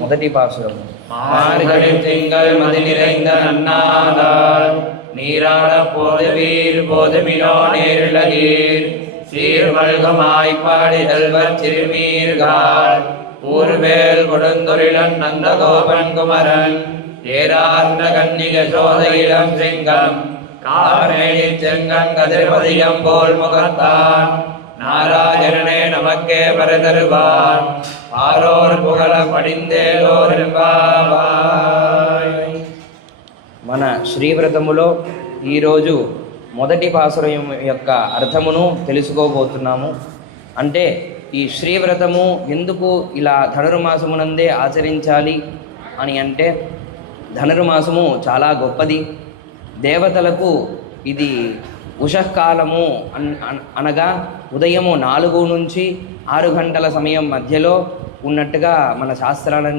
మొదటి పాసురము. மார்கழி திங்கள் மதி நிறைந்த நன்னாதார் நீராட போதுவீர் போதுமினோ நேரிழகீர் சீர்மல்கமாய்ப்பாடி செல்வச் சிறுமீர்கால் ஊர்வேல் கொடுந்தொழிலன் நந்தகோபன் குமரன் ஏரார்ந்த கன்னிக சோத இளம் சிங்கம் கார்மேனி செங்கன் கதிர்பதியம் போல் முகத்தான் நாராயணனே நமக்கே பரதருவான் ఆరోర్ పుగల పడిందేలోరింబావాయ్. మన శ్రీవ్రతములో ఈరోజు మొదటి పాసురం యొక్క అర్థమును తెలుసుకోబోతున్నాము. అంటే ఈ శ్రీవ్రతము ఎందుకు ఇలా ధనుర్మాసమునందే ఆచరించాలి అని అంటే, ధనుర్మాసము చాలా గొప్పది. దేవతలకు ఇది ఉషఃకాలము అనగా ఉదయము 4 నుంచి 6 గంటల సమయం మధ్యలో ఉన్నట్టుగా మన శాస్త్రాలన్నీ